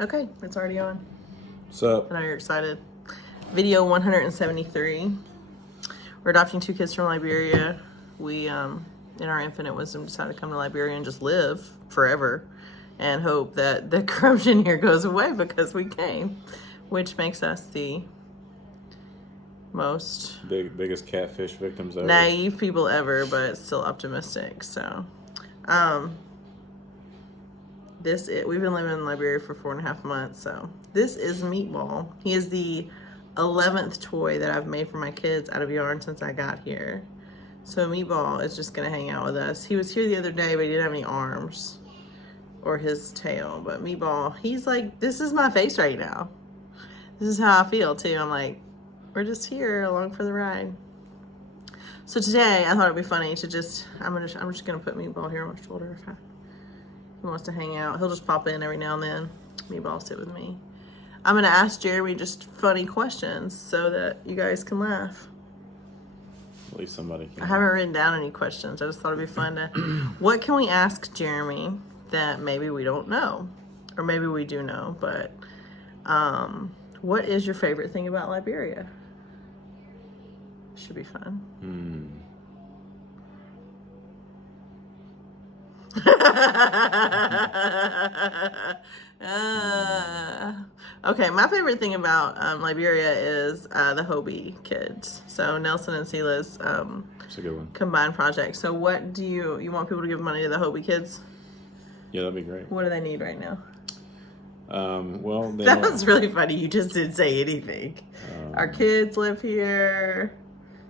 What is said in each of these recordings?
Okay, it's already on. What's up? I know you're excited. Video 173. We're adopting 2 kids from Liberia. We, in our infinite wisdom, decided to come to Liberia and just live forever and hope that the corruption here goes away because we came, which makes us the most biggest catfish victims ever. Naive people ever, but still optimistic. So, we've been living in Liberia for 4.5 months. So this is Meatball. He is the 11th toy that I've made for my kids out of yarn since I got here. So Meatball is just gonna hang out with us. He was here the other day, but he didn't have any arms or his tail. But Meatball, he's like, this is my face right now. This is how I feel too. I'm like, we're just here along for the ride. So today I thought it'd be funny to just, I'm just gonna put Meatball here on my shoulder if he wants to hang out. He'll just pop in every now and then. Meatball sit with me. I'm gonna ask Jeremy just funny questions so that you guys can laugh. At least somebody can. I haven't written down any questions. I just thought it'd be fun to, what can we ask Jeremy that maybe we don't know? Or maybe we do know, but what is your favorite thing about Liberia? Should be fun. Okay, my favorite thing about Liberia is the HOBI kids. So Nelson and Sela's That's a good one. combined project. So what do you want people to give money to the HOBI kids? Yeah, that'd be great. What do they need right now? Well, That was really funny. You just didn't say anything. Our kids live here.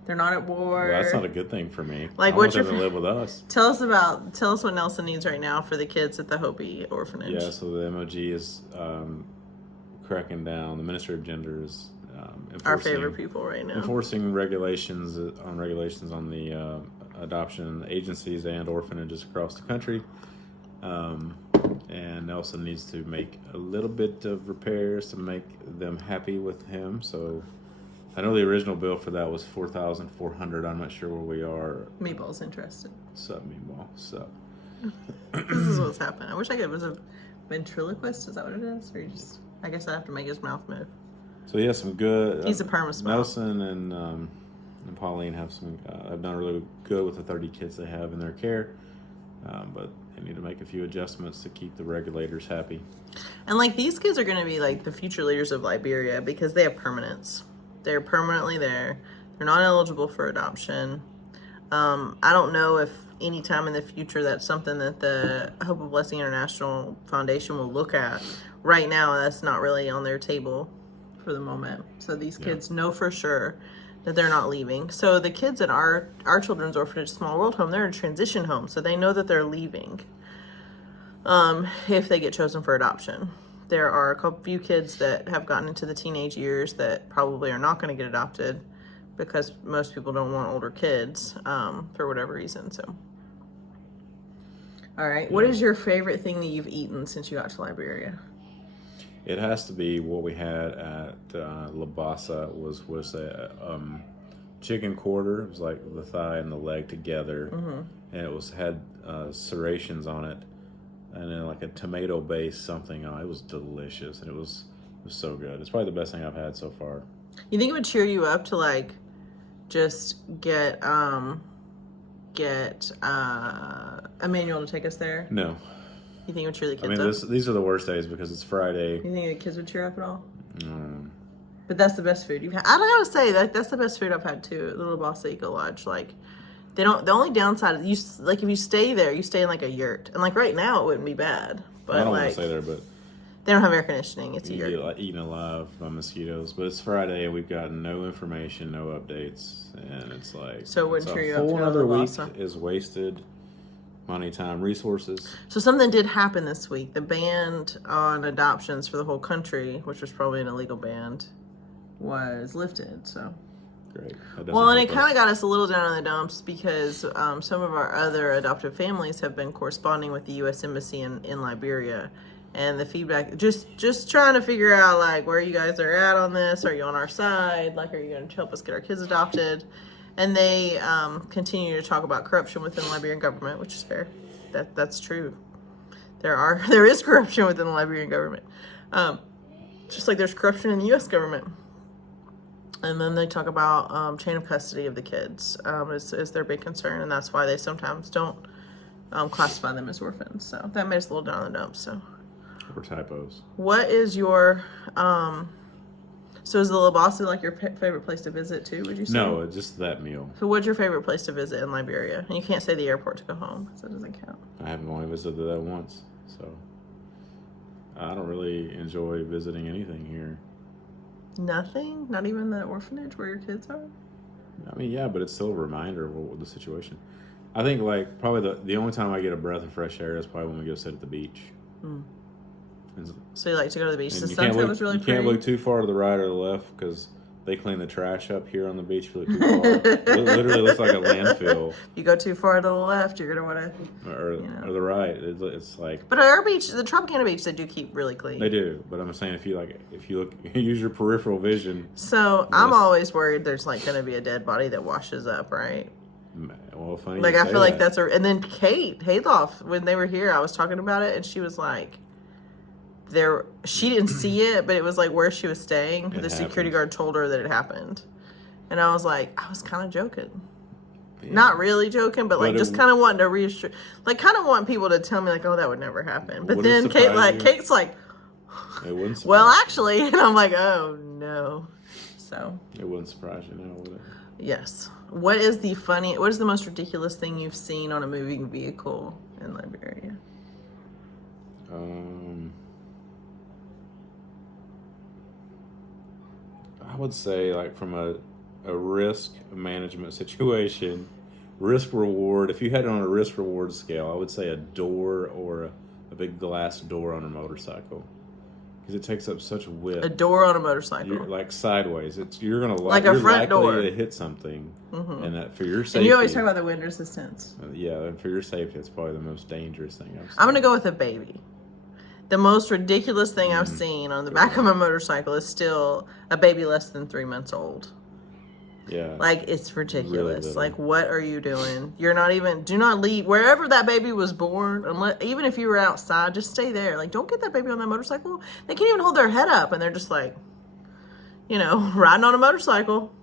They're not at war. Well, that's not a good thing for me. Like, I what's want your them to live with us? Tell us what Nelson needs right now for the kids at the HOBI orphanage. Yeah, so the MOG is cracking down. The Ministry of Gender is Our favorite people right now. enforcing regulations on the adoption agencies and orphanages across the country. And Nelson needs to make a little bit of repairs to make them happy with him. So I know the original bill for that was $4,400. I'm not sure where we are. Meatball's interested. Sup, Meatball? Sup? This is what's happened. I wish I was a ventriloquist. Is that what it is? Or you just? I guess I have to make his mouth move. So he has some good. He's a perma smile. Nelson and Pauline have done really good with the 30 kids they have in their care, but they need to make a few adjustments to keep the regulators happy. And like these kids are going to be like the future leaders of Liberia because they have permanence. They're permanently there. They're not eligible for adoption. I don't know if any time in the future that's something that the Hope of Blessing International Foundation will look at. Right now, that's not really on their table for the moment. So these kids know for sure that they're not leaving. So the kids at our children's orphanage, Small World Home, they're in a transition home. So they know that they're leaving if they get chosen for adoption. There are a few kids that have gotten into the teenage years that probably are not going to get adopted because most people don't want older kids for whatever reason. So, all right. What is your favorite thing that you've eaten since you got to Liberia? It has to be what we had at Labasa was a chicken quarter. It was like the thigh and the leg together, and it had serrations on it, and then like a tomato based something. It was delicious, and it was so good. It's probably the best thing I've had so far. You think it would cheer you up to like just get Emmanuel to take us there? No. You think it would cheer the kids up? I mean, these are the worst days because it's Friday. You think the kids would cheer up at all? But that's the best food you've had. I gotta say that's the best food I've had too. Little Bossa Eco Lodge. Like, they don't. The only downside is if you stay there, you stay in like a yurt, and like right now it wouldn't be bad. But I don't want to stay there, but they don't have air conditioning. It's a yurt. You get eaten alive by mosquitoes. But it's Friday and we've got no information, no updates, and it's like so. It wouldn't cheer you up. Whole another week is wasted. Money, time, resources. So something did happen this week. The ban on adoptions for the whole country, which was probably an illegal ban, was lifted. So great. Well, and it kind of got us a little down in the dumps because some of our other adoptive families have been corresponding with the U.S. Embassy in Liberia, and the feedback just trying to figure out like where you guys are at on this. Are you on our side? Like, are you going to help us get our kids adopted? And they continue to talk about corruption within the Liberian government, which is fair. That's true. There is corruption within the Liberian government. Just like there's corruption in the U.S. government. And then they talk about chain of custody of the kids is their big concern, and that's why they sometimes don't classify them as orphans. So that made us a little down in the dumps. So. Or typos. What is your so is the Labasa like your favorite place to visit too? Would you say? No, just that meal. So what's your favorite place to visit in Liberia? And you can't say the airport to go home, so it doesn't count. I haven't only visited that once, so I don't really enjoy visiting anything here. Nothing? Not even the orphanage where your kids are? I mean, yeah, but it's still a reminder of the situation. I think, like, probably the only time I get a breath of fresh air is probably when we go sit at the beach. Mm. So you like to go to the beach? The sunset was really pretty. You can't look too far to the right or the left because they clean the trash up here on the beach if you look too far. It literally looks like a landfill. If you go too far to the left, you're going to want to... Or the right. It's like... But our beach, the Tropicana beach, they do keep really clean. They do. But I'm saying if you look, use your peripheral vision. So I'm always worried there's like going to be a dead body that washes up, right? Well, funny. Like I feel like that's and then Kate Hayloft, when they were here, I was talking about it, and she was like, she didn't see it, but it was like where she was staying. The security guard told her that it happened, and I was kind of joking, not really joking, but like just kind of wanting to reassure, like kind of want people to tell me like, oh, that would never happen. But then Kate's like, it wouldn't. Well, actually, and I'm like, oh no, so it wouldn't surprise you now, would it? Yes. What is the most ridiculous thing you've seen on a moving vehicle in Liberia? I would say, like, from a risk management situation, risk reward. If you had it on a risk reward scale, I would say a door or a big glass door on a motorcycle. Because it takes up such width. A door on a motorcycle. You're, like sideways. You're gonna like a front door to hit something, and that for your safety. And you always talk about the wind resistance. Yeah, and for your safety, it's probably the most dangerous thing I've seen. I'm gonna go with a baby. The most ridiculous thing I've seen on the back of a motorcycle is still a baby less than 3 months old. Yeah. Like, it's ridiculous. Really, like, what are you doing? You're not even, do not leave. Wherever that baby was born, even if you were outside, just stay there. Like, don't get that baby on that motorcycle. They can't even hold their head up, and they're just like, riding on a motorcycle.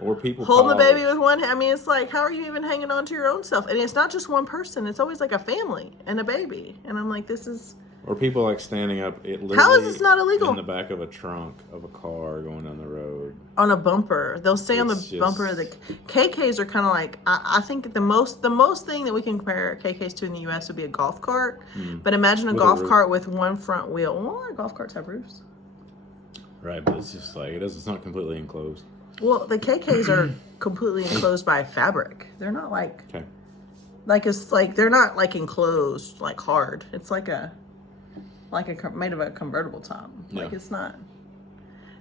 Or people holding the baby with one hand. I mean, it's like, how are you even hanging on to your own self? And it's not just one person. It's always like a family and a baby. And I'm like, this is... Or people like standing up. How is this not illegal? In the back of a trunk of a car going down the road. On a bumper. They'll stay on the bumper of the... KKs are kind of like... I think the most thing that we can compare KKs to in the U.S. would be a golf cart. But imagine a golf cart with one front wheel. Well, our golf carts have roofs. Right, but it's just like... It's not completely enclosed. Well, the KKs are completely enclosed by fabric. They're not like... Okay. Like, it's like... They're not like enclosed, like hard. It's like made of a convertible top. Yeah. Like, it's not.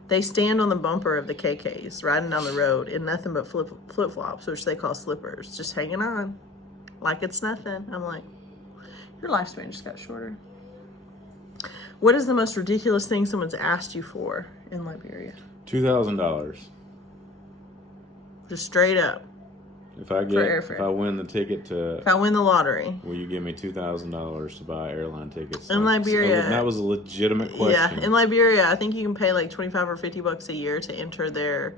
They stand on the bumper of the KKs riding down the road in nothing but flip-flops, which they call slippers, just hanging on like it's nothing. I'm like, your lifespan just got shorter. What is the most ridiculous thing someone's asked you for in Liberia? $2,000. Just straight up. If I win the ticket if I win the lottery, will you give me $2,000 to buy airline tickets? In Liberia, that was a legitimate question. Yeah, in Liberia, I think you can pay like $25 or $50 a year to enter their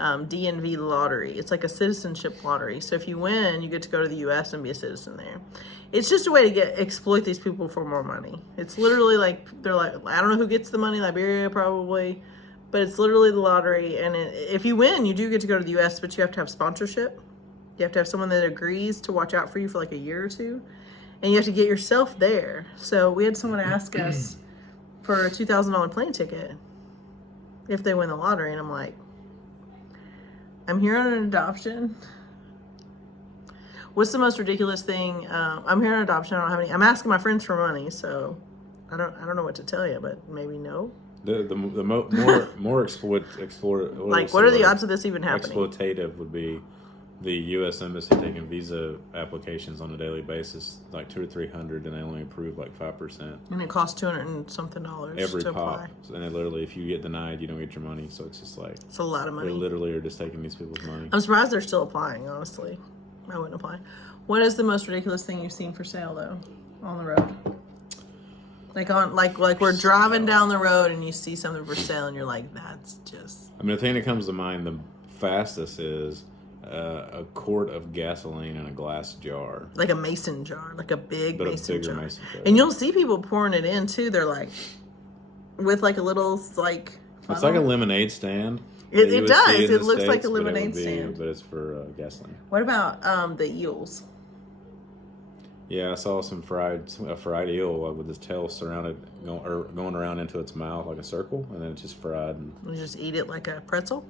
DNV lottery. It's like a citizenship lottery. So if you win, you get to go to the U.S. and be a citizen there. It's just a way to exploit these people for more money. It's literally like they're like, I don't know who gets the money, Liberia probably, but it's literally the lottery. And if you win, you do get to go to the U.S., but you have to have sponsorship. You have to have someone that agrees to watch out for you for like a year or two. And you have to get yourself there. So we had someone ask us for a $2,000 plane ticket if they win the lottery. And I'm like, I'm here on an adoption. What's the most ridiculous thing? I'm here on adoption. I don't have any. I'm asking my friends for money. So I don't know what to tell you, but maybe no. The more exploit like, what are the odds of this even happening? Exploitative would be the U.S. Embassy taking visa applications on a daily basis, like 200 or 300, and they only approve like 5%. And it costs $200 and something every to pop. apply. And they literally, if you get denied, you don't get your money. So it's just like it's a lot of money. They literally are just taking these people's money. I'm surprised they're still applying. Honestly, I wouldn't apply. What is the most ridiculous thing you've seen for sale though, on the road? Like we're driving down the road and you see something for sale and you're like, that's just. I mean, the thing that comes to mind the fastest is a quart of gasoline in a glass jar. Like a mason jar, like a big mason jar. Mason jar. And you'll see people pouring it in too. They're like, with like a little like. Funnel. It's like a lemonade stand. It does. It looks like a lemonade stand. But it's for gasoline. What about the eels? Yeah, I saw a fried eel with its tail surrounded, going around into its mouth like a circle, and then it's just fried. And you just eat it like a pretzel?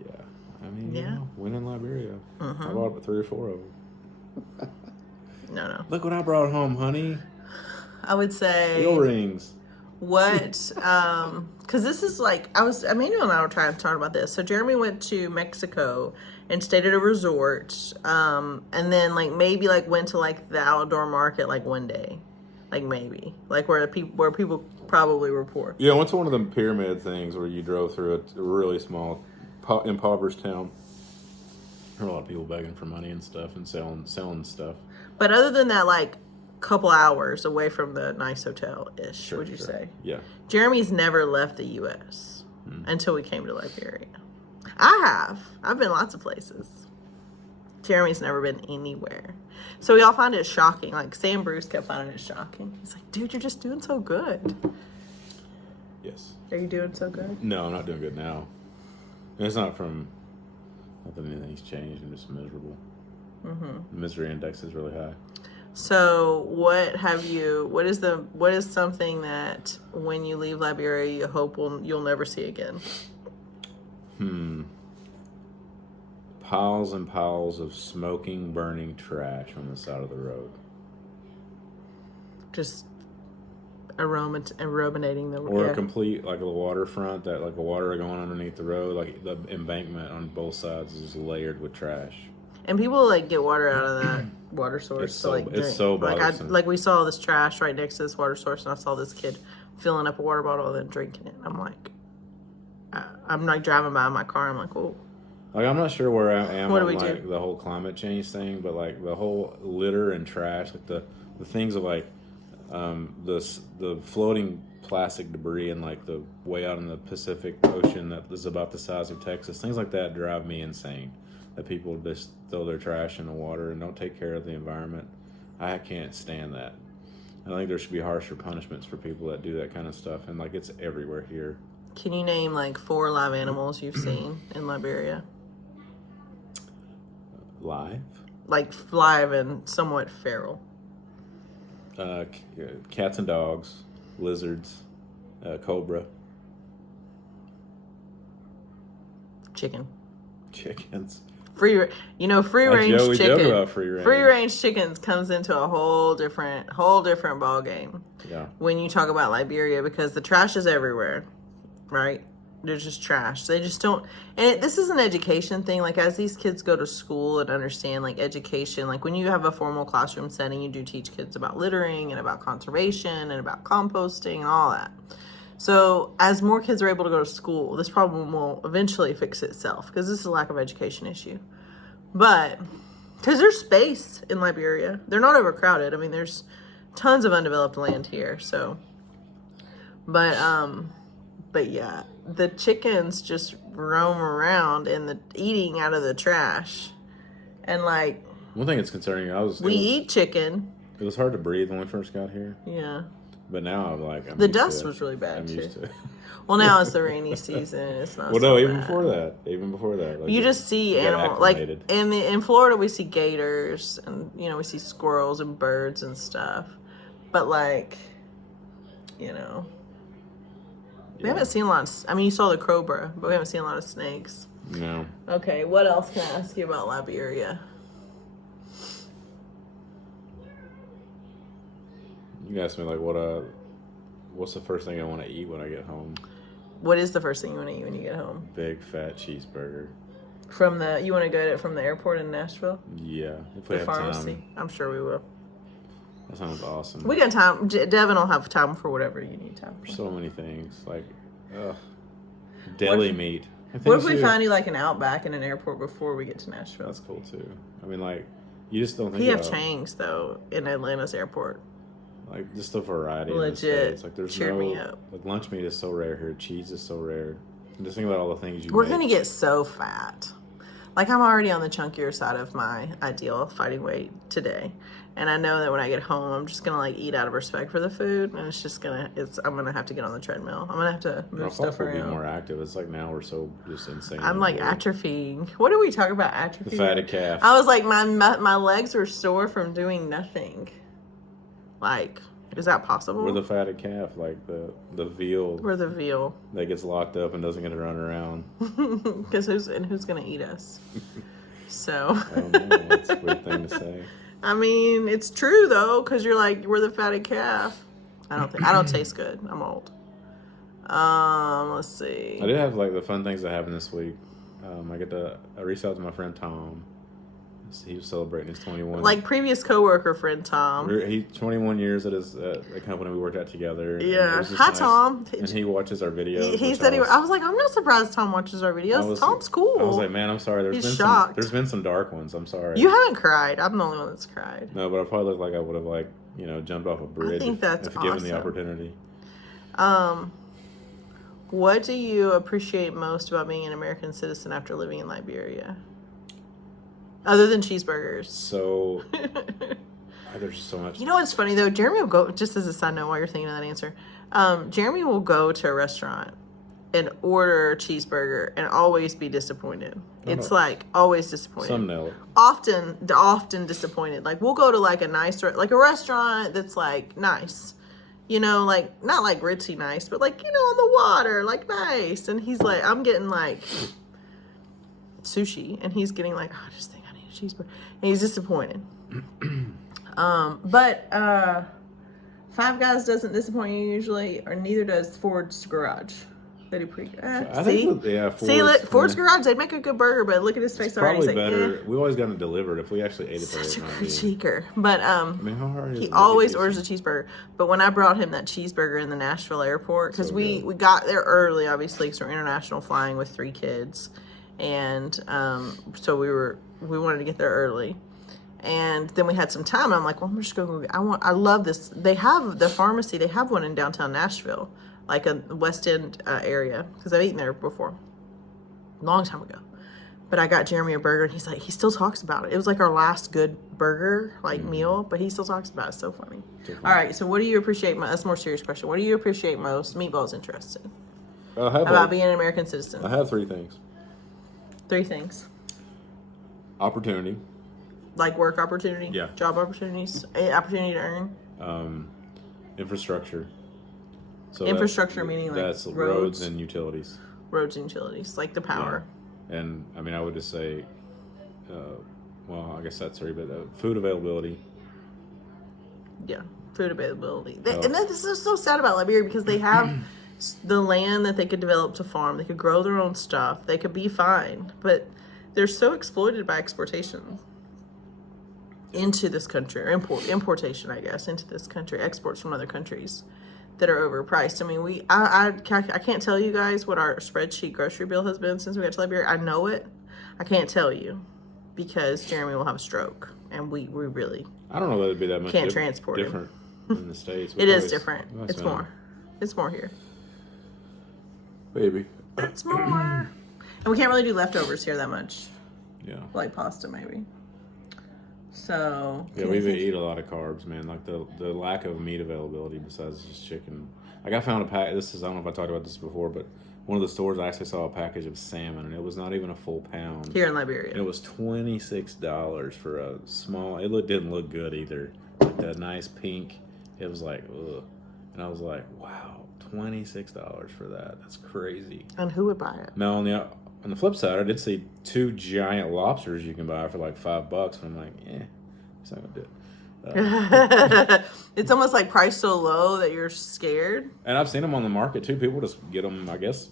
Yeah. I mean, yeah. When in Liberia. I bought 3 or 4 of them. No. Look what I brought home, honey. I would say... Eel rings. What, because this is like, Emmanuel and I were trying to talk about this. So Jeremy went to Mexico and stayed at a resort, and then like maybe like went to like the outdoor market like one day, like maybe like where people probably were poor. Yeah, I went to one of them pyramid things where you drove through a really small, impoverished town. There were a lot of people begging for money and stuff and selling stuff. But other than that, like couple hours away from the nice hotel-ish, would you say? Yeah. Jeremy's never left the U.S. Until we came to Liberia. I've been lots of places. Jeremy's never been anywhere. So we all find it shocking. Like, Sam Bruce kept finding it shocking. He's like, dude, you're just doing so good. Yes. Are you doing so good? No, I'm not doing good now. And it's not that anything's changed. I'm just miserable. The misery index is really high. So what is something that when you leave Liberia you hope you'll never see again? Piles and piles of smoking, burning trash on the side of the road. Just aromating the or a complete like a waterfront that like a water going underneath the road, like the embankment on both sides is layered with trash. And people like get water out of that water source. It's so bothersome. Like we saw this trash right next to this water source, and I saw this kid filling up a water bottle and then drinking it. I'm like, I'm like driving by in my car. I'm like, oh. Like I'm not sure where I am what on do we like do? The whole climate change thing, but like the whole litter and trash, like the things of like the floating plastic debris and like the way out in the Pacific Ocean that is about the size of Texas, things like that drive me insane. That people just throw their trash in the water and don't take care of the environment. I can't stand that. I think there should be harsher punishments for people that do that kind of stuff, and like it's everywhere here. Can you name like 4 live animals you've seen in Liberia? Live? Like live and somewhat feral. Cats and dogs, lizards, cobra. Chickens. Free range We chicken. joke about free range. Free range chickens comes into a whole different ball game. Yeah. When you talk about Liberia, because the trash is everywhere, right? There's just trash. They just don't. And this is an education thing. Like as these kids go to school and understand like education, like when you have a formal classroom setting, you do teach kids about littering and about conservation and about composting and all that. So as more kids are able to go to school, this problem will eventually fix itself because this is a lack of education issue. But because there's space in Liberia, they're not overcrowded. I mean, there's tons of undeveloped land here. So, but yeah, the chickens just roam around and eating out of the trash, and like one thing that's concerning, eat chicken. It was hard to breathe when we first got here. Yeah. But now I'm the dust was really bad too. Used to it. Well, now it's the rainy season. It's not. Well, so no, bad. even before that, like you just see animals like in Florida. We see gators and we see squirrels and birds and stuff, but like, we haven't seen a lot. You saw the cobra, but we haven't seen a lot of snakes. No. Okay, what else can I ask you about Liberia? You asked me like what's the first thing I want to eat when I get home? What is the first thing you want to eat when you get home? Big fat cheeseburger. You want to get it from the airport in Nashville? Yeah, if we have pharmacy. Time. I'm sure we will. That sounds awesome. We got time. Devin will have time for whatever you need time for. So many things like deli meat. What if we find you like an Outback in an airport before we get to Nashville? That's cool too. I mean, like you just don't think you have Chang's though in Atlanta's airport. like just the variety. Legit. In the States. Like there's cheered me up. like lunch meat is so rare here. Cheese is so rare. And just think about all the things We're gonna get so fat. Like I'm already on the chunkier side of my ideal fighting weight today. And I know that when I get home, I'm just gonna like eat out of respect for the food, and I'm gonna have to get on the treadmill. I'm gonna have to move stuff around. We'll be more active. It's like now we're so just insane. I'm like atrophying. What do we talk about atrophy? The fatted calf. I was like, my legs are sore from doing nothing. Like, is that possible? We're the fatted calf, like the veal. We're the veal that gets locked up and doesn't get to run around. Because who's gonna eat us? So. I don't know. That's a weird thing to say. I mean, it's true though, because you're like, we're the fatted calf. I don't taste good. I'm old. Let's see. I did have like the fun things that happened this week. I reached out to my friend Tom. He was celebrating his 21. Like previous coworker friend Tom. He's 21 years at the company we worked at together. Yeah. Hi, nice. Tom. And he watches our videos. He said I was like, I'm not surprised Tom watches our videos. Tom's cool. I was like, man, I'm sorry. There's been some dark ones. I'm sorry. You haven't cried. I'm the only one that's cried. No, but I probably look like I would have jumped off a bridge. I think that's if given the opportunity. What do you appreciate most about being an American citizen after living in Liberia? Other than cheeseburgers. So, there's so much. You know what's funny, though? Jeremy will go, just as a side note while you're thinking of that answer, Jeremy will go to a restaurant and order a cheeseburger and always be disappointed. It's like, always disappointed. Some know it. Often disappointed. Like, we'll go to, like, a nice, like, a restaurant that's, like, nice. You know, like, not, like, ritzy nice, but, like, you know, on the water, like, nice. And he's like, I'm getting, like, sushi. And he's getting, like, oh, I just think I need a cheeseburger. And he's disappointed. But Five Guys doesn't disappoint you usually, or neither does Ford's Garage. They do pretty good. Ford's Garage, they'd make a good burger, but look at his face it's already. Probably better. We always got them delivered. If we actually ate it there, such a critiquer. But I mean, how hard is he always orders a cheeseburger. But when I brought him that cheeseburger in the Nashville airport, because we got there early, obviously, because we're international flying with 3 kids, and so we wanted to get there early. And then we had some time. And I'm like, well, I'm just going to go. I love this. They have the pharmacy. They have one in downtown Nashville, like a West End area, because I've eaten there before, long time ago. But I got Jeremy a burger, and he's like, he still talks about it. It was like our last good burger, meal, but he still talks about it. It's so funny. All right, so what do you appreciate? That's a more serious question. What do you appreciate most? Meatball's interested. About being an American citizen. I have 3 things. 3 things. Opportunity. Like work opportunity? Yeah. Job opportunities? Opportunity to earn? Infrastructure. So infrastructure meaning like that's roads and utilities. Roads and utilities, like the power. Yeah. And I mean, I would just say, well, I guess that's 3, but food availability. Yeah, food availability. And this is so sad about Liberia because they have the land that they could develop to farm. They could grow their own stuff. They could be fine, but they're so exploited by exportation into this country, or importation, I guess, into this country, exports from other countries that are overpriced. I mean, I can't tell you guys what our spreadsheet grocery bill has been since we got to Liberia. I know it. I can't tell you because Jeremy will have a stroke, and we really I don't know that it'd be that much can't transport different in the States. It is different. It's more. It's more here. Maybe. It's more. And we can't really do leftovers here that much. Yeah. Like pasta, maybe. So yeah, we eat a lot of carbs, man. Like the lack of meat availability besides just chicken. Like I found I don't know if I talked about this before, but one of the stores I actually saw a package of salmon, and it was not even a full pound. Here in Liberia. And it was $26 for a small. Didn't look good either. Like that nice pink. It was like, ugh. And I was like, wow, $26 for that. That's crazy. And who would buy it? Now on the flip side, I did see 2 giant lobsters you can buy for like $5, and I'm like, it's not gonna do it. It's almost like priced so low that you're scared. And I've seen them on the market too. People just get them, I guess,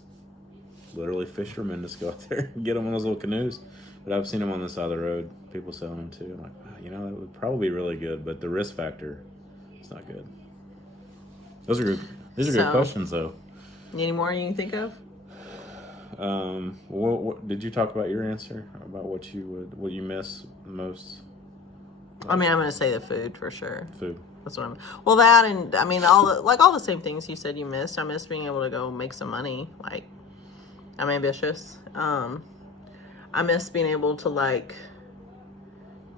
literally fishermen just go out there and get them on those little canoes. But I've seen them on the side of the road. People selling them too. I'm like, wow, that would probably be really good, but the risk factor, it's not good. These are good questions though. Any more you can think of? What did you talk about your answer about what you miss most? I mean, I'm going to say the food for sure. Food. That's what I'm. Well, that and I mean all the same things you said you missed. I miss being able to go make some money. Like, I'm ambitious. I miss being able to like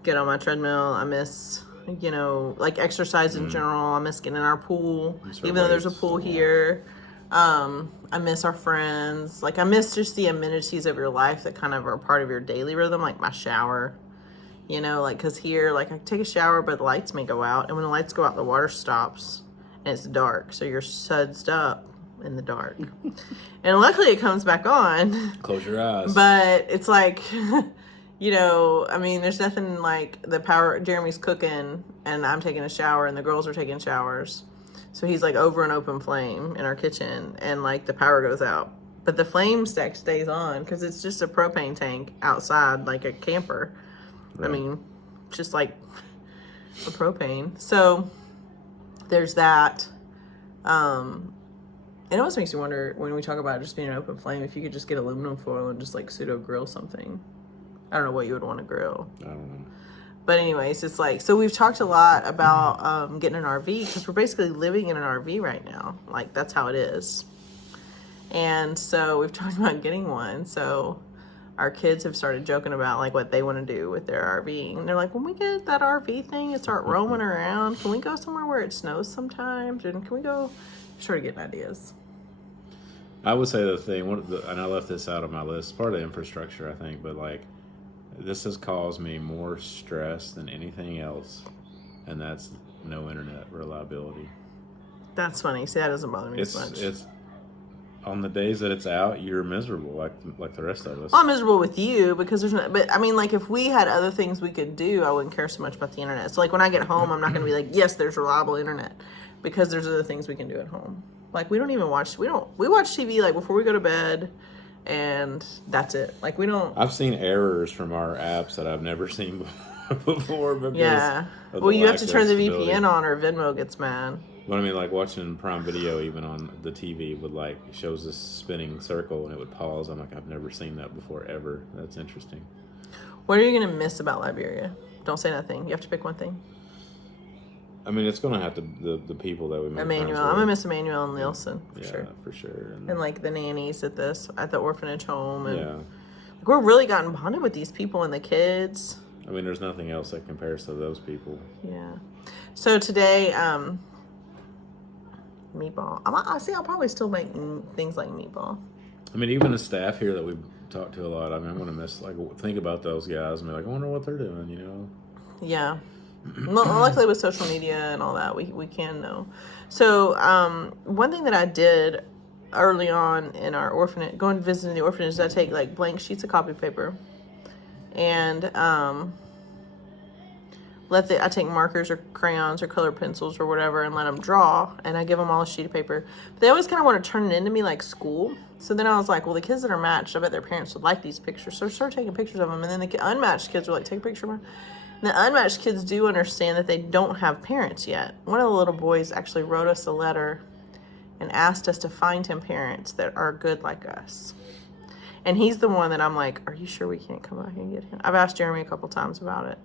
get on my treadmill. I miss, you know, like exercise in general. I miss getting in our pool, even though there's a pool here. I miss our friends. Like, I miss just the amenities of your life that kind of are part of your daily rhythm, like my shower. You know, like, because here, like, I take a shower, but the lights may go out. And when the lights go out, the water stops. And it's dark. So you're sudsed up in the dark. And luckily, it comes back on. Close your eyes. But it's like, you know, I mean, there's nothing like the power. Jeremy's cooking, and I'm taking a shower, and the girls are taking showers. So he's, like, over an open flame in our kitchen. And, like, the power goes out. But the flame stack stays on because it's just a propane tank outside, like a camper. Right. I mean, just like a propane. So there's that. It almost makes you wonder when we talk about just being an open flame, if you could just get aluminum foil and just like pseudo grill something. I don't know what you would want to grill. I don't know. But anyways, it's like, so we've talked a lot about getting an RV because we're basically living in an RV right now. Like, that's how it is. And so we've talked about getting one. So our kids have started joking about like what they want to do with their RV. And they're like, when we get that RV thing and start roaming around, can we go somewhere where it snows sometimes? And can we go sort of getting ideas? I would say the thing, and I left this out of my list, part of the infrastructure, I think, but like, this has caused me more stress than anything else, and that's no internet reliability. That's funny. See, that doesn't bother me as much. It's on the days that it's out, you're miserable like the rest of us. Well, I'm miserable with you because there's no, but I mean, like, if we had other things we could do, I wouldn't care so much about the internet. So like when I get home, I'm not going to be like, yes, there's reliable internet, because there's other things we can do at home. Like, we watch TV like before we go to bed, and that's it. Like, we don't. I've seen errors from our apps that I've never seen before. Because well, you have to turn the VPN on or Venmo gets mad. But I mean, like watching Prime Video, even on the TV, would like shows this spinning circle and it would pause. I'm like, I've never seen that before ever. That's interesting. What are you gonna miss about Liberia? Don't say nothing. You have to pick one thing. I mean, it's gonna have to the people that we met. Emmanuel, I'm gonna miss Emmanuel and Nielsen for sure. And like the nannies at the orphanage home, and like, we're really gotten bonded with these people and the kids. I mean, there's nothing else that compares to those people. Yeah. So today, meatball. I'll probably still make things like meatball. I mean, even the staff here that we talk to a lot. I mean, I'm gonna miss, like, think about those guys and be like, I wonder what they're doing. You know? Yeah. Luckily, with social media and all that, we can know. So, one thing that I did early on in our orphanage, going visiting the orphanage, is I take like blank sheets of copy paper, and I take markers or crayons or colored pencils or whatever and let them draw, and I give them all a sheet of paper. But they always kind of want to turn it into me like school. So then I was like, well, the kids that are matched, I bet their parents would like these pictures. So I started taking pictures of them, and then the unmatched kids were like, take a picture of them. And the unmatched kids do understand that they don't have parents yet. One of the little boys actually wrote us a letter and asked us to find him parents that are good like us. And he's the one that I'm like, are you sure we can't come back and get him? I've asked Jeremy a couple times about it.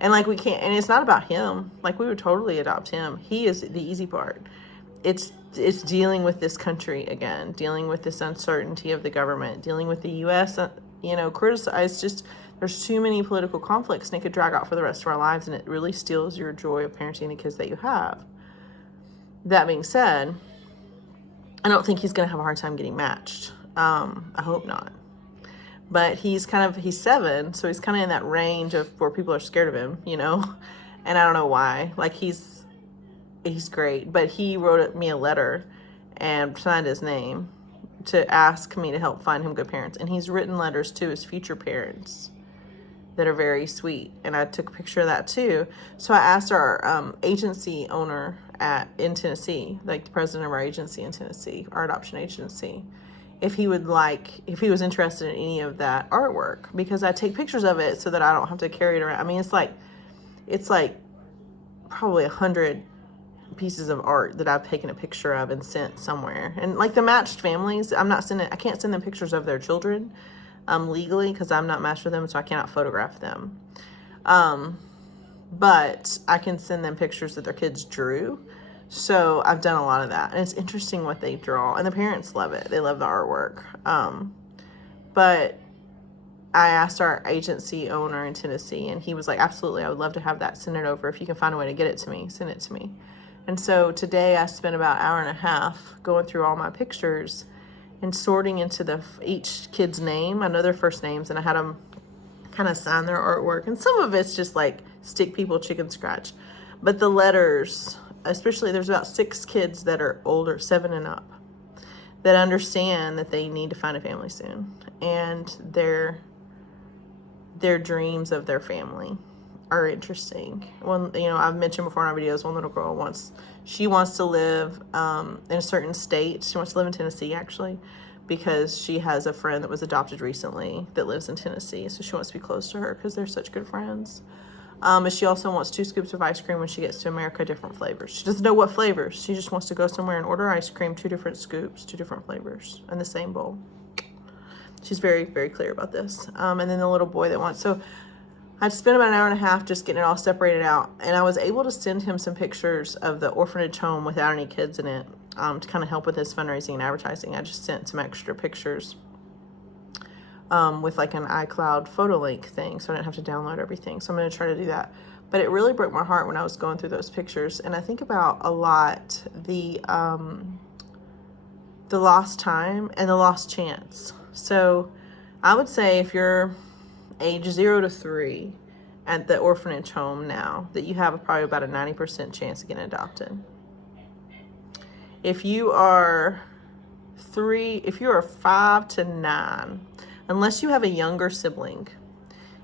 And like, we can't, and it's not about him. Like, we would totally adopt him. He is the easy part. It's dealing with this country again, dealing with this uncertainty of the government, dealing with the U.S., criticize. Just, there's too many political conflicts, and it could drag out for the rest of our lives, and it really steals your joy of parenting the kids that you have. That being said, I don't think he's going to have a hard time getting matched. I hope not. But he's 7, so he's kind of in that range of where people are scared of him, you know? And I don't know why. Like, he's great. But he wrote me a letter and signed his name to ask me to help find him good parents. And he's written letters to his future parents that are very sweet. And I took a picture of that, too. So I asked our agency owner in Tennessee, like the president of our agency in Tennessee, our adoption agency, if he was interested in any of that artwork, because I take pictures of it so that I don't have to carry it around. I mean, it's like probably 100 pieces of art that I've taken a picture of and sent somewhere. And like the matched families, I can't send them pictures of their children legally, because I'm not matched with them, so I cannot photograph them. but I can send them pictures that their kids drew. So I've done a lot of that, and it's interesting what they draw, and the parents love it. They love the artwork. But I asked our agency owner in Tennessee, and he was like, absolutely, I would love to have that. Send it over. If you can find a way to get it to me, send it to me. And so today I spent about an hour and a half going through all my pictures and sorting into each kid's name. I know their first names, and I had them kind of sign their artwork. And some of it's just like stick people, chicken scratch. But the letters, especially, there's about 6 kids that are older, 7 and up, that understand that they need to find a family soon. And their dreams of their family are interesting. One, I've mentioned before in our videos, one little girl wants to live in a certain state. She wants to live in Tennessee, actually, because she has a friend that was adopted recently that lives in Tennessee. So she wants to be close to her because they're such good friends. And she also wants 2 scoops of ice cream when she gets to America, different flavors. She doesn't know what flavors. She just wants to go somewhere and order ice cream, 2 different scoops, 2 different flavors in the same bowl. She's very, very clear about this. And then the little boy that wants, so I spent about an hour and a half just getting it all separated out. And I was able to send him some pictures of the orphanage home without any kids in it to kind of help with his fundraising and advertising. I just sent some extra pictures with like an iCloud photo link thing, so I didn't have to download everything. So I'm going to try to do that. But it really broke my heart when I was going through those pictures. And I think about a lot the lost time and the lost chance. So I would say if you're age 0 to 3 at the orphanage home now, that you have probably about a 90% chance of getting adopted. If you are 5 to 9, unless you have a younger sibling,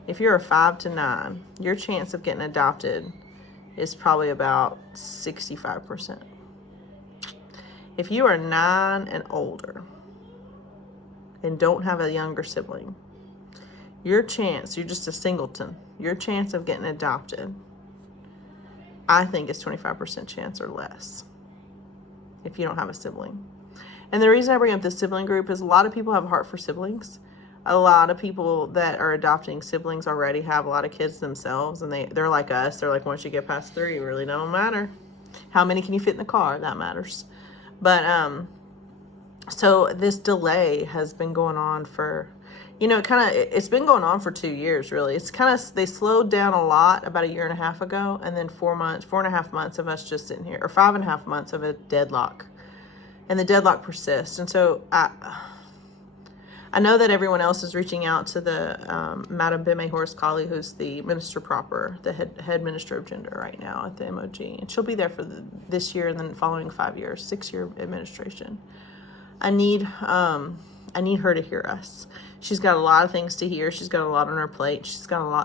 if you're a 5 to 9, your chance of getting adopted is probably about 65%. If you are 9 and older and don't have a younger sibling, you're just a singleton, your chance of getting adopted, I think, is 25% chance or less if you don't have a sibling. And the reason I bring up the sibling group is a lot of people have a heart for siblings. A lot of people that are adopting siblings already have a lot of kids themselves, and they're like us. They're like, once you get past 3, it really don't matter. How many can you fit in the car? That matters. But so this delay has been going on for, it's been going on for 2 years, really. It's they slowed down a lot about 1.5 years ago, and then 4.5 months of us just sitting here, or 5.5 months of a deadlock. And the deadlock persists. And so I know that everyone else is reaching out to the Madam Bime Horace-Colley, who's the minister proper, the head minister of gender right now at the MOG. And she'll be there for this year and then following 5 years, 6-year administration. I need her to hear us. She's got a lot of things to hear. She's got a lot on her plate.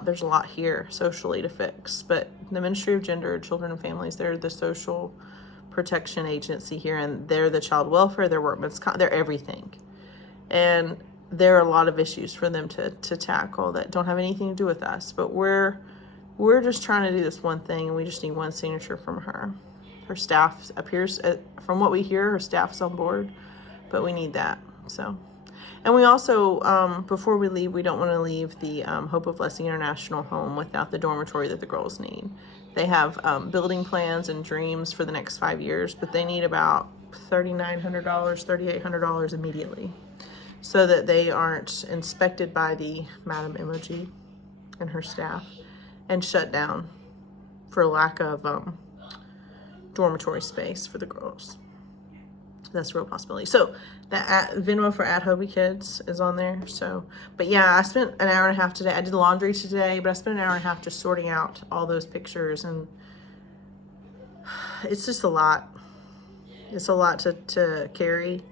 There's a lot here socially to fix. But the Ministry of Gender, Children and Families, they're the social protection agency here, and they're the child welfare, they're workman's comp, they're everything. And there are a lot of issues for them to tackle that don't have anything to do with us. But we're just trying to do this one thing, and we just need one signature from her. Her staff appears, from what we hear, her staff's on board, but we need that. So, and we also, before we leave, we don't want to leave the Hope of Blessing International home without the dormitory that the girls need. They have building plans and dreams for the next 5 years, but they need about $3,900, $3,800 immediately, so that they aren't inspected by the Madam MOG and her staff and shut down for lack of dormitory space for the girls. That's a real possibility. So that Venmo for HOBI kids is on there. So, but yeah, I spent an hour and a half today. I did laundry today, but I spent an hour and a half just sorting out all those pictures, and it's just a lot. It's a lot to carry.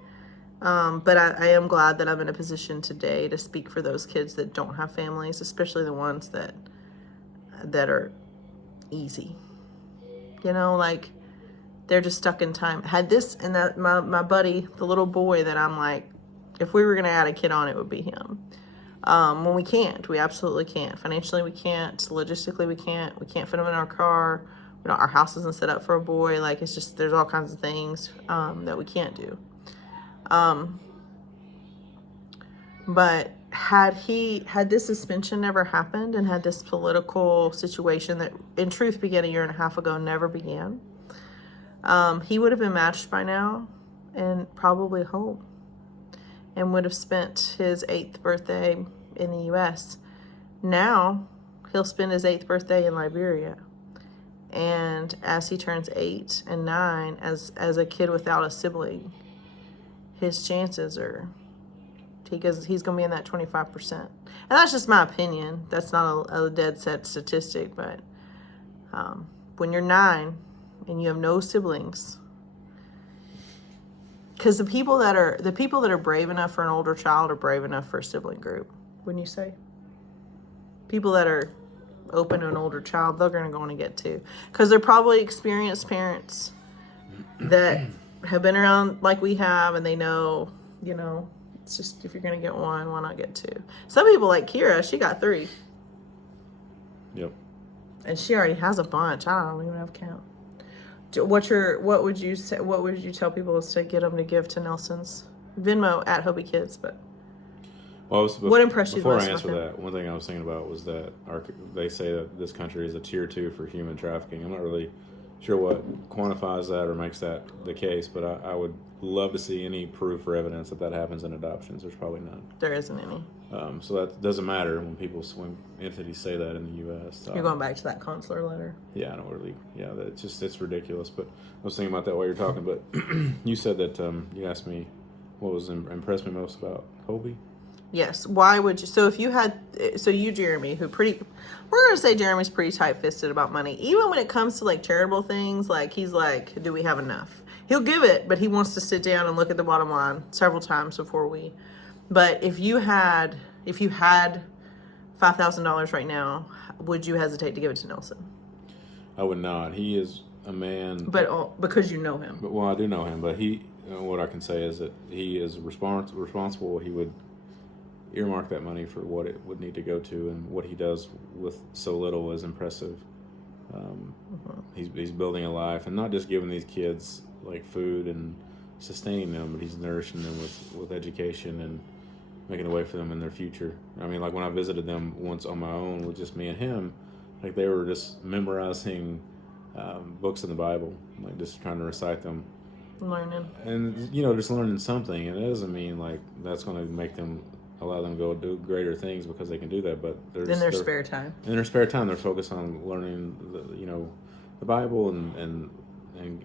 But I am glad that I'm in a position today to speak for those kids that don't have families, especially the ones that are easy. Like, they're just stuck in time. Had this, and that my buddy, the little boy that I'm like, if we were going to add a kid on, it would be him. When we can't, we absolutely can't. Financially, we can't. Logistically, we can't. We can't fit him in our car. Our house isn't set up for a boy. Like, it's just, there's all kinds of things that we can't do. But had this suspension never happened, and had this political situation that in truth began a year and a half ago never began, he would have been matched by now and probably home, and would have spent his 8th birthday in the U.S. Now he'll spend his 8th birthday in Liberia, and as he turns 8 and 9 as a kid without a sibling, his chances are he's going to be in that 25%. And that's just my opinion. That's not a dead set statistic, but when you're 9 and you have no siblings, because the people that are brave enough for an older child are brave enough for a sibling group, wouldn't you say? People that are open to an older child, they're going to go on and get two, because they're probably experienced parents that have been around like we have, and they know, it's just, if you're going to get one, why not get two? Some people like Kira, she got 3. Yep. And she already has a bunch. I don't even have a count. What would you tell people to get them to give to Nelson's? Venmo at HOBI Kids, but what impressed you the most? Before I answer that, one thing I was thinking about was that they say that this country is a tier 2 for human trafficking. I'm not really sure what quantifies that or makes that the case, but I would love to see any proof or evidence that happens in adoptions. There's probably none. There isn't any. So that doesn't matter when entities say that in the U.S. You're going back to that consular letter. Yeah, I don't really. Yeah, it's ridiculous. But I was thinking about that while you're talking. But you said that you asked me what was impressed me most about HOBI. Yes. Why would you? So if you had, Jeremy, we're gonna say Jeremy's pretty tight-fisted about money. Even when it comes to like charitable things, like he's like, do we have enough? He'll give it, but he wants to sit down and look at the bottom line several times before we. But if you had $5,000 right now, would you hesitate to give it to Nelson? I would not. He is a man. But because you know him. Well, I do know him, but what I can say is that he is responsible. He would earmark that money for what it would need to go to, and what he does with so little is impressive. He's building a life, and not just giving these kids like food and sustaining them, but he's nourishing them with education and making a way for them in their future. I mean, like when I visited them once on my own with just me and him, like they were just memorizing books in the Bible, like just trying to recite them. Learning. And, just learning something. And it doesn't mean like that's going to allow them to go do greater things because they can do that. But in their spare time. In their spare time, they're focused on learning, the Bible and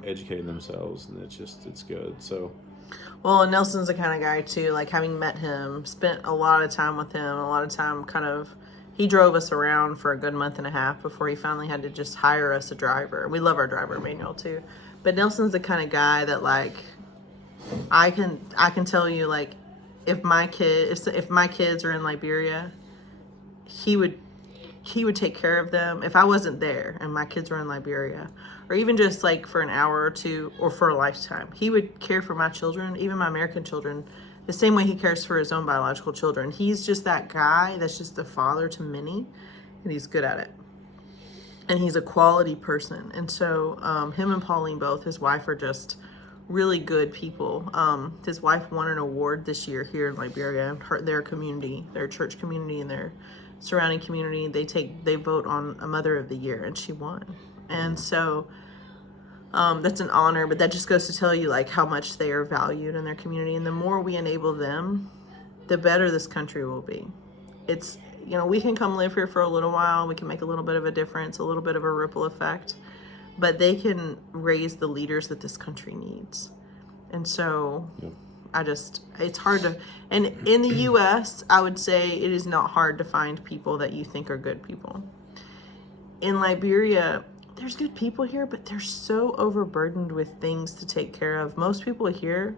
educating themselves. And it's good. So. Well, and Nelson's the kind of guy too, like having met him, spent a lot of time with him, a lot of time he drove us around for a good month and a half before he finally had to just hire us a driver. We love our driver, Emmanuel, too. But Nelson's the kind of guy that like, I can tell you, like, if my kids are in Liberia, he would take care of them. If I wasn't there and my kids were in Liberia, or even just like for an hour or two, or for a lifetime, he would care for my children, even my American children, the same way he cares for his own biological children. He's just that guy that's just the father to many, and he's good at it. And he's a quality person. And so him and Pauline both, his wife, are just really good people. His wife won an award this year here in Liberia. Their community, their church community, and their surrounding community, they vote on a Mother of the Year, and she won. And so that's an honor, but that just goes to tell you like how much they are valued in their community. And the more we enable them, the better this country will be. It's, we can come live here for a little while. We can make a little bit of a difference, a little bit of a ripple effect, but they can raise the leaders that this country needs. And so it's hard to, and in the U.S., I would say it is not hard to find people that you think are good people. In Liberia, there's good people here, but they're so overburdened with things to take care of. Most people here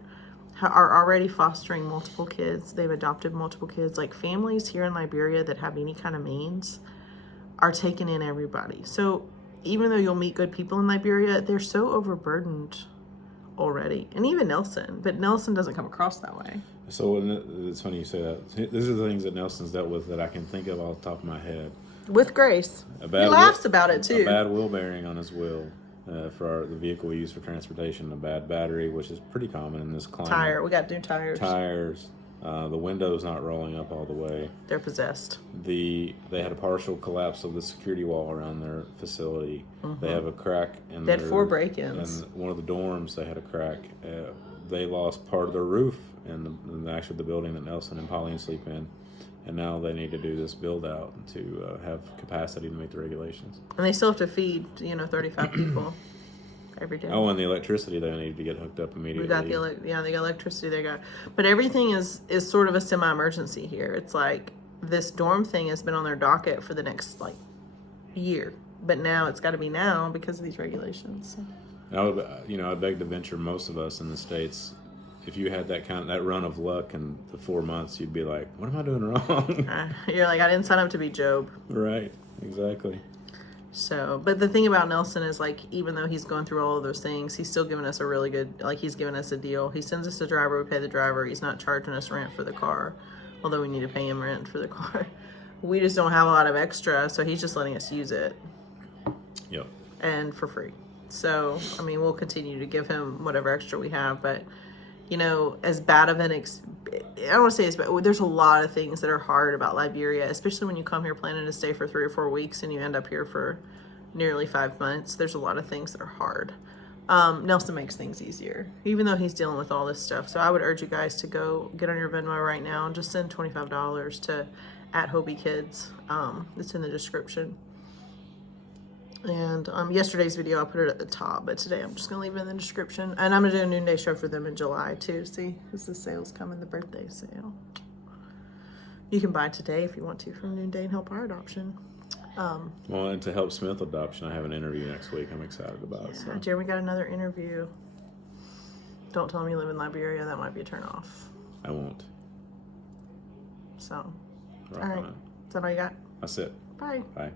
are already fostering multiple kids. They've adopted multiple kids. Like families here in Liberia that have any kind of means are taking in everybody. So even though you'll meet good people in Liberia, they're so overburdened already. And even Nelson, but Nelson doesn't come across that way. So it's funny you say that. These are the things that Nelson's dealt with that I can think of off the top of my head. With grace. He laughs about it too. A bad wheel bearing on his wheel for the vehicle we use for transportation. A bad battery, which is pretty common in this climate. We got new tires. Tires. The window's not rolling up all the way. They're possessed. They had a partial collapse of the security wall around their facility. They have a crack in They had 4 break-ins. In one of the dorms, they had a crack. They lost part of their roof in actually the building that Nelson and Pauline sleep in. And now they need to do this build out to have capacity to meet the regulations. And they still have to feed, 35 people every day. Oh, and the electricity, they need to get hooked up immediately. They got electricity. But everything is sort of a semi-emergency here. It's like this dorm thing has been on their docket for the next year, but now it's got to be now because of these regulations. I beg to venture most of us in the States, if you had that run of luck in the 4 months, you'd be like, what am I doing wrong? You're like, I didn't sign up to be Job. Right, exactly. So, but the thing about Nelson is, even though he's going through all of those things, he's still giving us a really good, he's giving us a deal. He sends us a driver, we pay the driver. He's not charging us rent for the car, although we need to pay him rent for the car. We just don't have a lot of extra, so he's just letting us use it. Yep. And for free. So, we'll continue to give him whatever extra we have, but as bad of an I don't want to say it's bad. There's a lot of things that are hard about Liberia, especially when you come here planning to stay for 3 or 4 weeks and you end up here for nearly 5 months. There's a lot of things that are hard. Nelson makes things easier, even though he's dealing with all this stuff. So I would urge you guys to go get on your Venmo right now and just send $25 to @HOBI Kids. It's in the description. And yesterday's video, I put it at the top, but today I'm just going to leave it in the description. And I'm going to do a noonday show for them in July, too. See, because the sale's coming, the birthday sale. You can buy today if you want to from Noonday and help our adoption. Well, and to help Smith adoption, I have an interview next week I'm excited about. Yeah, so. Jeremy got another interview. Don't tell him you live in Liberia. That might be a turnoff. I won't. So, Right all right. on it. Is that all you got? That's it. Bye. Bye.